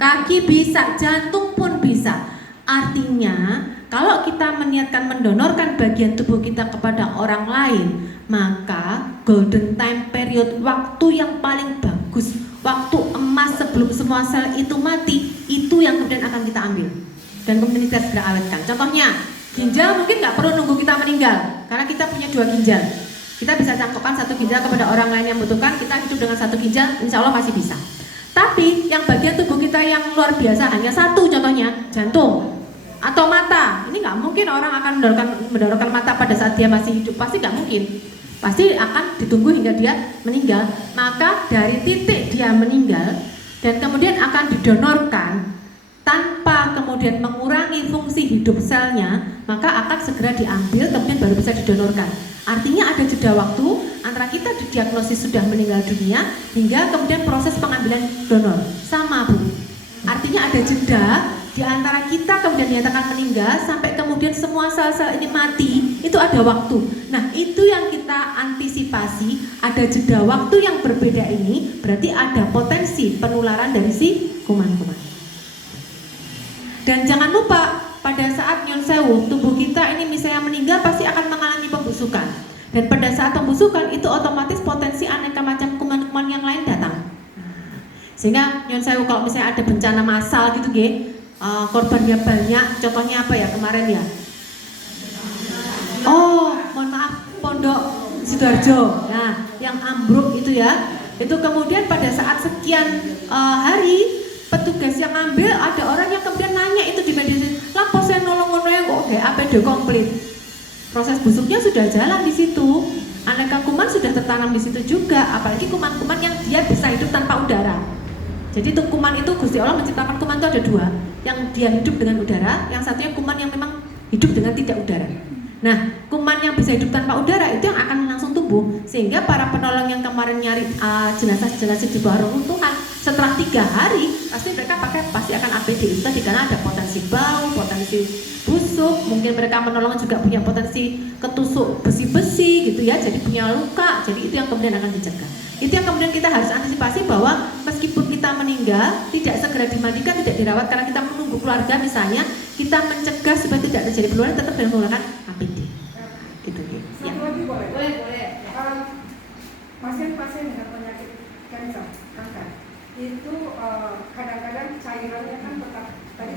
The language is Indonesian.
kaki bisa, jantung pun bisa. Artinya, kalau kita meniatkan mendonorkan bagian tubuh kita kepada orang lain, maka golden time period, waktu yang paling bagus, waktu emas sebelum semua sel itu mati, itu yang kemudian akan kita ambil dan kemudian kita segera awetkan. Contohnya, ginjal mungkin nggak perlu nunggu kita meninggal, karena kita punya 2 ginjal. Kita bisa cangkokkan 1 ginjal kepada orang lain yang membutuhkan, kita hidup dengan 1 ginjal, insya Allah masih bisa. Tapi yang bagian tubuh kita yang luar biasa hanya 1, contohnya jantung atau mata. Ini nggak mungkin orang akan mendonorkan mata pada saat dia masih hidup, pasti nggak mungkin. Pasti akan ditunggu hingga dia meninggal. Maka dari titik dia meninggal dan kemudian akan didonorkan tanpa kemudian mengurangi fungsi hidup selnya, maka akan segera diambil kemudian baru bisa didonorkan. Artinya ada jeda waktu antara kita didiagnosis sudah meninggal dunia hingga kemudian proses pengambilan donor. Sama, Bu. Artinya ada jeda di antara kita kemudian dinyatakan meninggal sampai kemudian semua sel-sel ini mati, itu ada waktu. Nah, itu yang kita antisipasi, ada jeda waktu yang berbeda ini, berarti ada potensi penularan dari si kuman-kuman. Dan jangan lupa, pada saat nyun sewu, tubuh kita ini misalnya meninggal pasti akan mengalami pembusukan. Dan pada saat pembusukan itu otomatis potensi aneka macam kuman-kuman yang lain datang. Sehingga nyun sewu kalau misalnya ada bencana massal gitu, korbannya banyak, contohnya apa ya kemarin ya? Oh, mohon maaf, Pondok Sidoarjo. Nah, yang ambruk itu ya, itu kemudian pada saat sekian hari petugas yang ambil, ada orang yang kemudian nanya itu di media sosial, lah kok saya nolong-nolong kok kayak APD komplit. Proses busuknya sudah jalan di situ, aneka kuman sudah tertanam di situ juga, apalagi kuman-kuman yang dia bisa hidup tanpa udara. Jadi itu kuman itu Gusti Allah menciptakan kuman itu ada 2, yang dia hidup dengan udara, yang satunya kuman yang memang hidup dengan tidak udara. Nah, kuman yang bisa hidup tanpa udara itu yang akan langsung tumbuh, sehingga para penolong yang kemarin nyari jenazah-jenazah di bawah reruntuhan, setelah 3 hari pasti mereka pasti akan APD itu tadi, karena ada potensi bau, potensi busuk, mungkin mereka menolong juga punya potensi ketusuk besi-besi gitu ya, jadi punya luka, jadi itu yang kemudian akan dicegah. Itu yang kemudian kita harus antisipasi, bahwa meskipun kita meninggal tidak segera dimandikan, tidak dirawat karena kita menunggu keluarga misalnya, kita mencegah supaya tidak terjadi penularan tetap dengan menggunakan APD. Gitu ya. Boleh. Pasien-pasien dengan penyakit kanker itu kadang-kadang cairannya kan tetap tadi